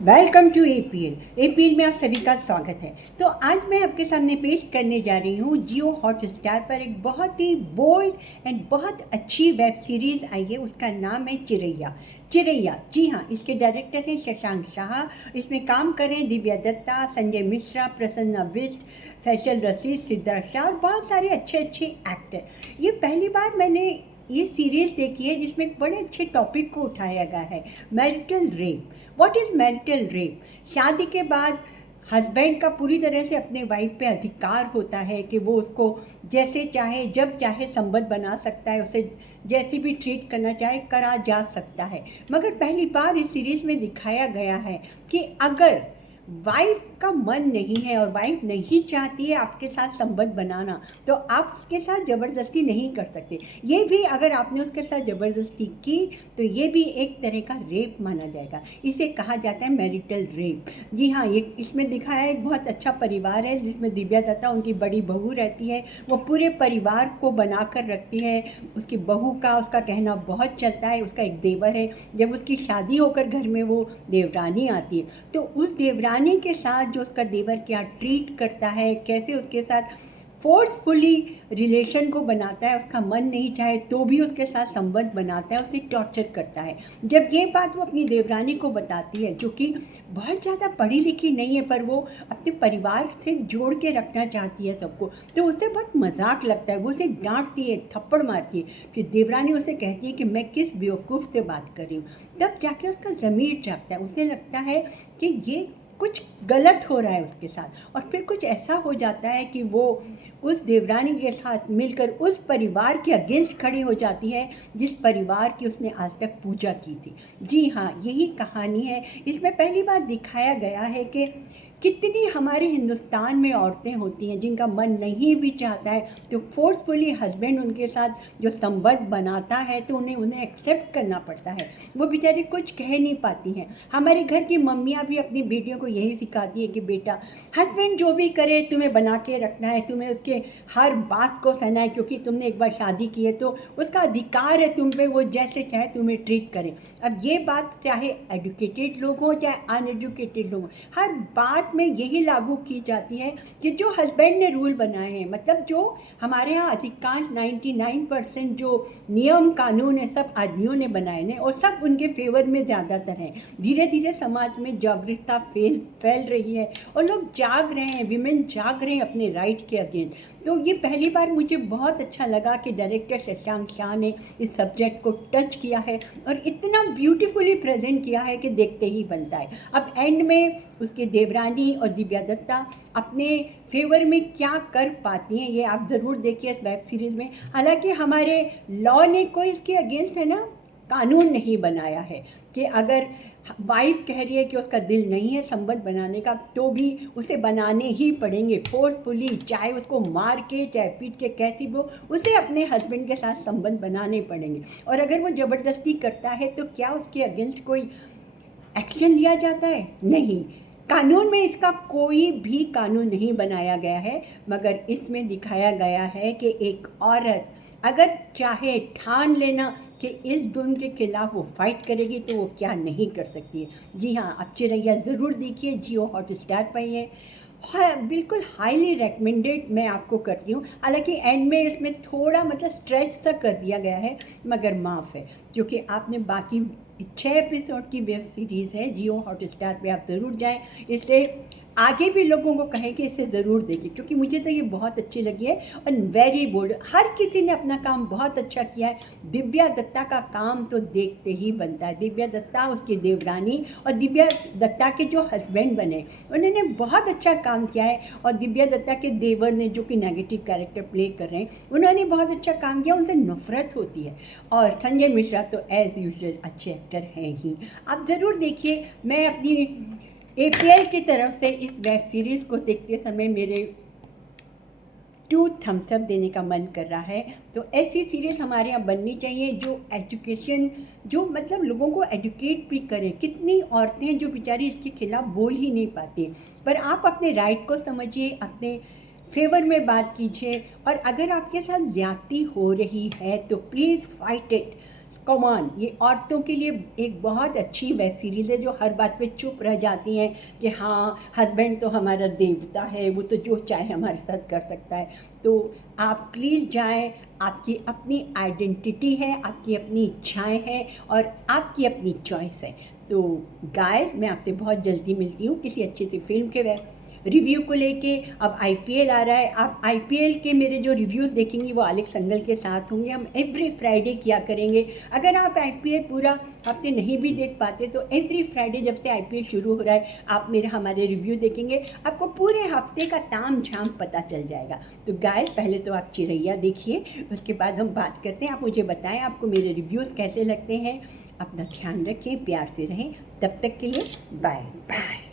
Welcome to APL. APL में आप सभी का स्वागत है। तो आज मैं आपके सामने पेश करने जा रही हूँ जियो हॉटस्टार पर एक बहुत ही बोल्ड एंड बहुत अच्छी वेब सीरीज़ आई है। उसका नाम है चिरैया। चिरैया, जी हाँ, इसके डायरेक्टर हैं शशांक शाह। इसमें काम कर रहे हैं दिव्या दत्ता, संजय मिश्रा, प्रसन्ना बिष्ट, फैसल रशीद, सिद्धार्थ शाह और बहुत सारे अच्छे अच्छे एक्टर। ये पहली बार मैंने ये सीरीज़ देखी है जिसमें एक बड़े अच्छे टॉपिक को उठाया गया है, marital rape. What is marital rape? शादी के बाद हस्बैंड का पूरी तरह से अपने वाइफ पे अधिकार होता है कि वो उसको जैसे चाहे जब चाहे संबंध बना सकता है, उसे जैसे भी ट्रीट करना चाहे करा जा सकता है। मगर पहली बार इस सीरीज़ में दिखाया गया है कि अगर वाइफ का मन नहीं है और वाइफ नहीं चाहती है आपके साथ संबंध बनाना, तो आप उसके साथ ज़बरदस्ती नहीं कर सकते। ये भी अगर आपने उसके साथ ज़बरदस्ती की तो ये भी एक तरह का रेप माना जाएगा। इसे कहा जाता है मैरिटल रेप। जी हाँ, ये इसमें दिखाया एक बहुत अच्छा परिवार है जिसमें दिव्या दत्ता उनकी बड़ी बहू रहती है। वो पूरे परिवार को बना कर रखती है। उसकी बहू का उसका कहना बहुत चलता है। उसका एक देवर है। जब उसकी शादी होकर घर में वो देवरानी आती है तो उस देवरानी के साथ जो उसका देवर क्या ट्रीट करता है, कैसे उसके साथ फोर्सफुली रिलेशन को बनाता है, उसका मन नहीं चाहे तो भी उसके साथ संबंध बनाता है, उसे टॉर्चर करता है। जब ये बात वो अपनी देवरानी को बताती है, जो कि बहुत ज़्यादा पढ़ी लिखी नहीं है पर वो अपने परिवार से जोड़ के रखना चाहती है सबको, तो उसे बहुत मजाक लगता है। वो उसे डांटती है, थप्पड़ मारती है। फिर देवरानी उसे कहती है कि मैं किस बेवकूफ़ से बात कर रही हूँ। तब जाके उसका ज़मीर जागता है। उसे लगता है कि ये कुछ गलत हो रहा है उसके साथ। और फिर कुछ ऐसा हो जाता है कि वो उस देवरानी के साथ मिलकर उस परिवार के अगेंस्ट खड़ी हो जाती है जिस परिवार की उसने आज तक पूजा की थी। जी हाँ, यही कहानी है। इसमें पहली बार दिखाया गया है कि कितनी हमारे हिंदुस्तान में औरतें होती हैं जिनका मन नहीं भी चाहता है तो फोर्सफुली हस्बैंड उनके साथ जो संबंध बनाता है तो उन्हें एक्सेप्ट करना पड़ता है। वो बेचारी कुछ कह नहीं पाती हैं। हमारे घर की मम्मियाँ भी अपनी बेटियों को यही सिखाती है कि बेटा, हस्बैंड जो भी करे तुम्हें बना के रखना है, तुम्हें उसके हर बात को सहना है, क्योंकि तुमने एक बार शादी की है तो उसका अधिकार है तुम पे, वो जैसे चाहे तुम्हें ट्रीट करे। अब ये बात चाहे एजुकेटेड लोग हों चाहे अनएजुकेटेड लोग हों, हर बात में यही लागू की जाती है कि जो हस्बैंड ने रूल बनाए हैं, मतलब जो हमारे यहाँ अधिकांश 99% जो नियम कानून है सब आदमियों ने बनाए हैं और सब उनके फेवर में ज़्यादातर हैं। धीरे धीरे समाज में जागरूकता फैल रही है और लोग जाग रहे हैं, विमेन जाग रहे हैं अपने राइट के अगेंस्ट। तो ये पहली बार मुझे बहुत अच्छा लगा कि डायरेक्टर शशांक शाह ने इस सब्जेक्ट को टच किया है और इतना ब्यूटीफुली प्रेजेंट किया है कि देखते ही बनता है। अब एंड में उसके देवरानी और दिव्या दत्ता अपने फेवर में क्या कर पाती हैं ये आप ज़रूर देखिए इस वेब सीरीज़ में। हालांकि हमारे लॉ ने कोई इसके अगेंस्ट है ना कानून नहीं बनाया है कि अगर वाइफ कह रही है कि उसका दिल नहीं है संबंध बनाने का तो भी उसे बनाने ही पड़ेंगे फोर्सफुली, चाहे उसको मार के चाहे पीट के, कैसी भी हो उसे अपने हस्बैंड के साथ संबंध बनाने पड़ेंगे। और अगर वो ज़बरदस्ती करता है तो क्या उसके अगेंस्ट कोई एक्शन लिया जाता है? नहीं, कानून में इसका कोई भी कानून नहीं बनाया गया है। मगर इसमें दिखाया गया है कि एक औरत अगर चाहे ठान लेना कि इस जुल्म के खिलाफ वो फाइट करेगी तो वो क्या नहीं कर सकती है। जी हाँ, आप चिरैया ज़रूर देखिए, जियो हॉटस्टार पर है। हाँ, बिल्कुल हाईली रेकमेंडेड मैं आपको करती हूँ। हालांकि एंड में इसमें थोड़ा मतलब स्ट्रेच सा कर दिया गया है मगर माफ़ है, क्योंकि आपने बाकी 6 एपिसोड की वेब सीरीज़ है जियो हॉटस्टार पे, आप ज़रूर जाएं। इससे आगे भी लोगों को कहें कि इसे ज़रूर देखें, क्योंकि मुझे तो ये बहुत अच्छी लगी है और वेरी बोल्ड। हर किसी ने अपना काम बहुत अच्छा किया है। दिव्या दत्ता का काम तो देखते ही बनता है। दिव्या दत्ता, उसकी देवरानी और दिव्या दत्ता के जो हस्बैंड बने उन्होंने बहुत अच्छा काम किया है। और दिव्या दत्ता के देवर ने जो कि नेगेटिव कैरेक्टर प्ले कर रहे हैं उन्होंने बहुत अच्छा काम किया, उनसे नफरत होती है। और संजय मिश्रा तो एज़ यूजुअल अच्छे एक्टर हैं ही, आप ज़रूर देखिए। मैं अपनी एपीएल की तरफ से इस वेब सीरीज़ को देखते समय मेरे 2 थम्स अप देने का मन कर रहा है। तो ऐसी सीरीज़ हमारे यहाँ बननी चाहिए जो एजुकेशन, जो मतलब लोगों को एजुकेट भी करें। कितनी औरतें हैं जो बेचारी इसके खिलाफ बोल ही नहीं पाती, पर आप अपने राइट को समझिए, अपने फेवर में बात कीजिए। और अगर आपके साथ ज़्यादती हो रही है तो please fight it. Come on, ये औरतों के लिए एक बहुत अच्छी वेब सीरीज़ है जो हर बात पे चुप रह जाती हैं कि हाँ हस्बैंड तो हमारा देवता है, वो तो जो चाहे हमारे साथ कर सकता है। तो आप प्लीज़ जाएं, आपकी अपनी आइडेंटिटी है, आपकी अपनी इच्छाएं हैं और आपकी अपनी चॉइस है। तो गाइस मैं आपसे बहुत जल्दी मिलती हूँ किसी अच्छी सी फिल्म के रिव्यू को लेके। अब आईपीएल आ रहा है, आप आईपीएल के मेरे जो रिव्यूज़ देखेंगी वो आलिक संगल के साथ होंगे। हम एवरी फ्राइडे किया करेंगे। अगर आप आईपीएल पूरा हफ्ते नहीं भी देख पाते तो एवरी फ्राइडे जब से आईपीएल शुरू हो रहा है आप हमारे रिव्यू देखेंगे, आपको पूरे हफ्ते का ताम झाम पता चल जाएगा। तो गाइस पहले तो आप चिरैया देखिए, उसके बाद हम बात करते हैं। आप मुझे बताएं आपको मेरे रिव्यूज़ कैसे लगते हैं। अपना ध्यान रखें, प्यार से रहें। तब तक के लिए बाय बाय।